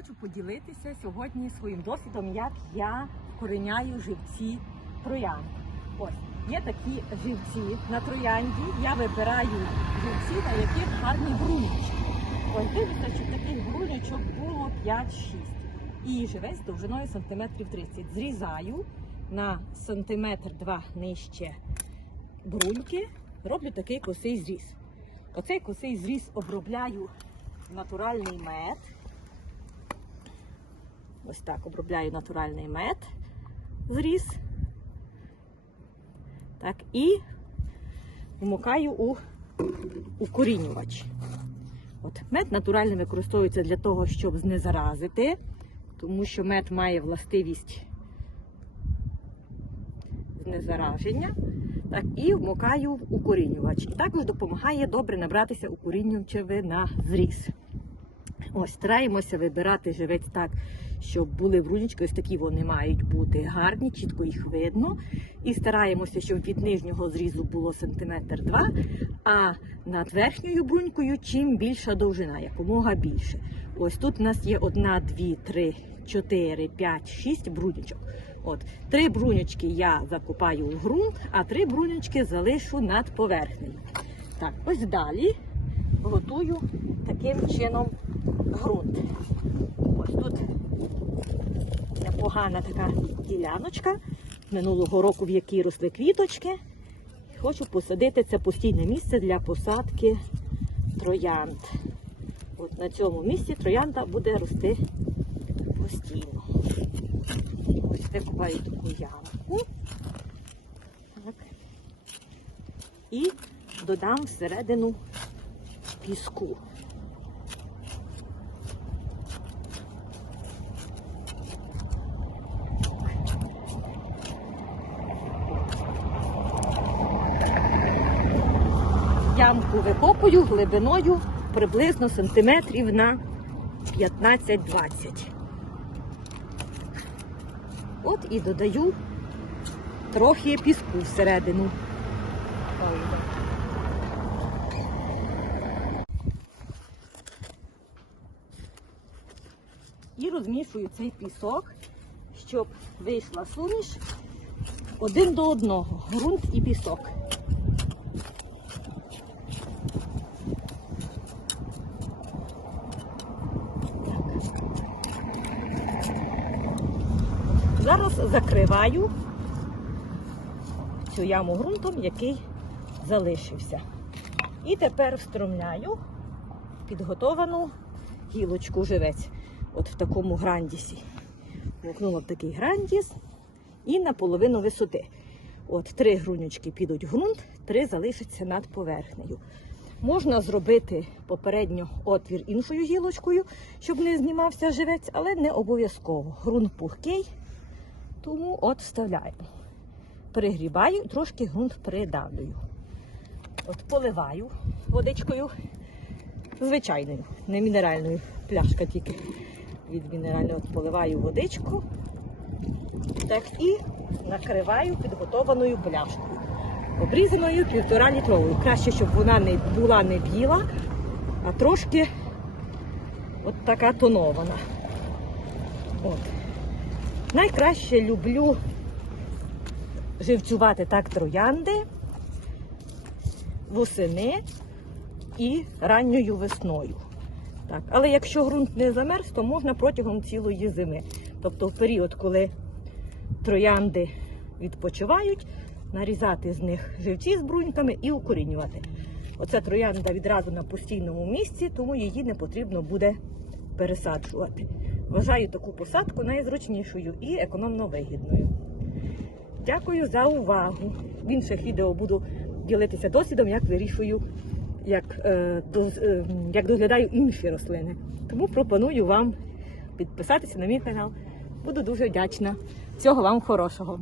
Хочу поділитися сьогодні своїм досвідом, як я кореняю живці троянд. Ось є такі живці на троянді. Я вибираю живці, на яких гарні брунічки. Ось дивіться, щоб таких брунічок було 5-6. І живець довжиною сантиметрів 30. Зрізаю на сантиметр два нижче бруньки, роблю такий косий зріз. Оцей косий зріз обробляю натуральний мед. Ось так обробляю натуральний мед зріз. Так, і вмикаю у укорінювач. От, мед натуральний використовується для того, щоб знезаразити, тому що мед має властивість знезараження. Так, і вмикаю в укорінювач. І також допомагає добре набратися укорінювачеві на зріз. Ось, стараємося вибирати живець так, щоб були брунічки, ось такі вони мають бути гарні, чітко їх видно. І стараємося, щоб від нижнього зрізу було сантиметр два, а над верхньою брунькою чим більша довжина, якомога більше. Ось тут у нас є одна, дві, три, чотири, п'ять, шість брунічок. От, три брунючки я закопаю в ґрунт, а три брунючки залишу над поверхнею. Так, ось далі готую таким чином ґрунт. Ось тут непогана така діляночка минулого року, в якій росли квіточки. Хочу посадити це постійне місце для посадки троянд. От на цьому місці троянда буде рости постійно. Ось викупаю таку ямку. Так. І додам всередину піску. Ямку викопую глибиною приблизно сантиметрів на 15-20. От і додаю трохи піску всередину. І розмішую цей пісок, щоб вийшла суміш один до одного. Грунт і пісок. Зараз закриваю цю яму ґрунтом, який залишився. І тепер встромляю підготовану гілочку живець. От в такому грандісі. Вокнула в такий грандіс і на половину висоти. От три грунючки підуть в ґрунт, три залишаться над поверхнею. Можна зробити попередньо отвір іншою гілочкою, щоб не знімався живець, але не обов'язково. Грунт пухкий, тому от вставляємо. Перегрібаю, трошки ґрунт придавлюю. От поливаю водичкою звичайною, не мінеральною. Пляшка тільки від мінерального От поливаю водичку так, і накриваю підготованою пляшкою. Обрізаною півтора літровою. Краще, щоб вона не була не біла, а трошки от така тонована. От. Найкраще люблю живцювати так троянди восени і ранньою весною. Так. Але якщо ґрунт не замерз, то можна протягом цілої зими. Тобто в період, коли троянди відпочивають, нарізати з них живці з бруньками і укорінювати. Оця троянда відразу на постійному місці, тому її не потрібно буде пересаджувати. Вважаю таку посадку найзручнішою і економно вигідною. Дякую за увагу. В інших відео буду ділитися досвідом, як вирішую, як, е, доз, е, як доглядаю інші рослини. Тому пропоную вам підписатися на мій канал. Буду дуже вдячна. Всього вам хорошого!